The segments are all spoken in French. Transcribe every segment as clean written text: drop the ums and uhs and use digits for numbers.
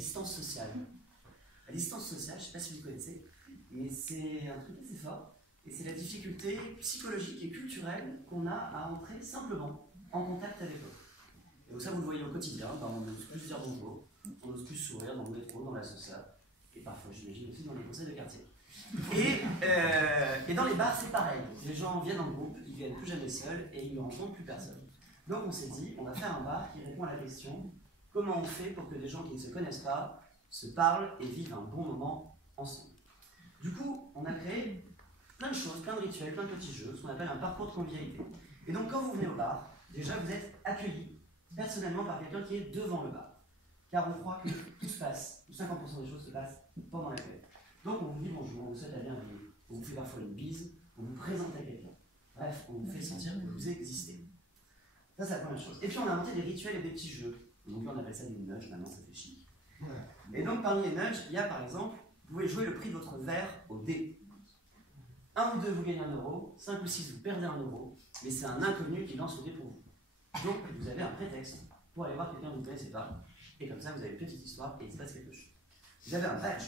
distance sociale. La distance sociale, je ne sais pas si vous connaissez, mais c'est un truc assez fort. Et c'est la difficulté psychologique et culturelle qu'on a à entrer simplement en contact avec l'autre. Et donc ça, vous le voyez au quotidien, on n'ose plus dire bonjour, on n'ose plus sourire dans le métro, dans l'ascenseur, et parfois, j'imagine aussi dans les conseils de quartier. Et dans les bars, c'est pareil. Les gens viennent en groupe, ils viennent plus jamais seuls, et ils ne rencontrent plus personne. Donc on s'est dit, on va faire un bar qui répond à la question comment on fait pour que des gens qui ne se connaissent pas se parlent et vivent un bon moment ensemble. Du coup, on a créé plein de choses, plein de rituels, plein de petits jeux, ce qu'on appelle un parcours de convivialité. Et donc quand vous venez au bar, déjà vous êtes accueilli personnellement par quelqu'un qui est devant le bar. Car on croit que tout se passe, 50% des choses se passent pendant l'accueil. Donc on vous dit bonjour, on vous souhaite la bienvenue, on vous fait parfois une bise, on vous présente à quelqu'un. Bref, on vous fait sentir que vous existez. Ça, c'est la première chose. Et puis on a inventé des rituels et des petits jeux. Donc là on appelle ça des nudges, maintenant ça fait chic. Et donc parmi les nudges, il y a par exemple, vous pouvez jouer le prix de votre verre au dé. 1 ou 2, vous gagnez 1 euro, 5 ou 6, vous perdez 1 euro, mais c'est un inconnu qui lance le dé pour vous. Donc vous avez un prétexte pour aller voir quelqu'un que vous ne connaissez pas, et comme ça vous avez une petite histoire et il se passe quelque chose. Vous avez un badge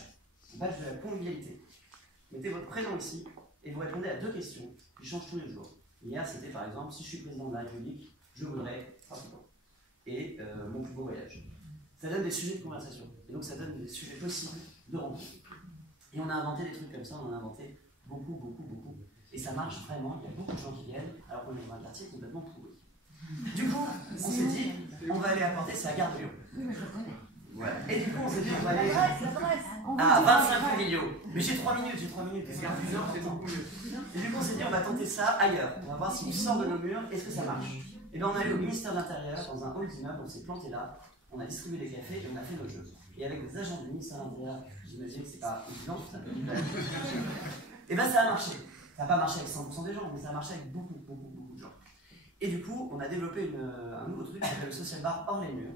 de la convivialité. Mettez votre prénom ici, et vous répondez à 2 questions qui changent tous les jours. Hier c'était par exemple, si je suis président de la République, je voudrais 3 secondes. Et mon plus beau voyage. Ça donne des sujets de conversation, et donc ça donne des sujets possibles de rencontre. Et on a inventé des trucs comme ça, on en a inventé beaucoup. Et ça marche vraiment, il y a beaucoup de gens qui viennent, alors qu'on est dans un quartier complètement pourri. Du coup, on s'est dit, on va aller apporter, c'est la gare de Lyon. Ouais. Et du coup, on s'est dit, on va aller à 25 millions. Mais j'ai 3 minutes, parce que c'est important. Et du coup, on s'est dit, on va tenter ça ailleurs. On va voir s'il sort de nos murs, est-ce que ça marche. Et bien, on est allé au ministère de l'Intérieur, dans un hall d'immeuble, on s'est planté là, on a distribué des cafés et on a fait nos jeux. Et avec des agents du ministère de l'Intérieur, j'imagine que c'est pas évident, c'est un peu du bal. Et bien, ça a marché. Ça n'a pas marché avec 100% des gens, mais ça a marché avec beaucoup de gens. Et du coup, on a développé un nouveau truc qui s'appelle le social bar hors les murs.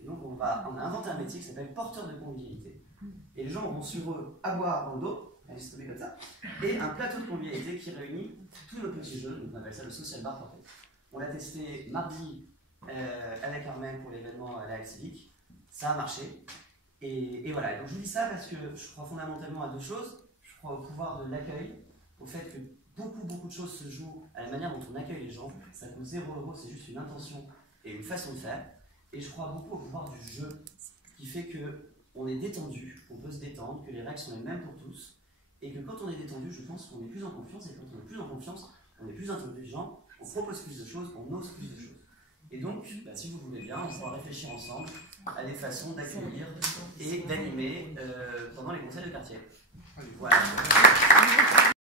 Et donc, on a inventé un métier qui s'appelle porteur de convivialité. Et les gens auront sur eux à boire dans le dos, à distribuer comme ça, et un plateau de convivialité qui réunit tous nos petits jeux. Donc, on appelle ça le social bar porteur. On l'a testé mardi avec Armel pour l'événement à la Halle Civique. Ça a marché. Et voilà. Et donc, je vous dis ça parce que je crois fondamentalement à 2 choses. Je crois au pouvoir de l'accueil, au fait que beaucoup de choses se jouent à la manière dont on accueille les gens. Ça coûte 0 €, c'est juste une intention et une façon de faire. Et je crois beaucoup au pouvoir du jeu, qui fait qu'on est détendu, on peut se détendre, que les règles sont les mêmes pour tous, et que quand on est détendu, je pense qu'on est plus en confiance, et quand on est plus en confiance, on est plus intelligent, on propose plus de choses, on ose plus de choses. Et donc, si vous voulez bien, on pourra réfléchir ensemble à des façons d'accueillir et d'animer pendant les conseils de quartier. Voilà.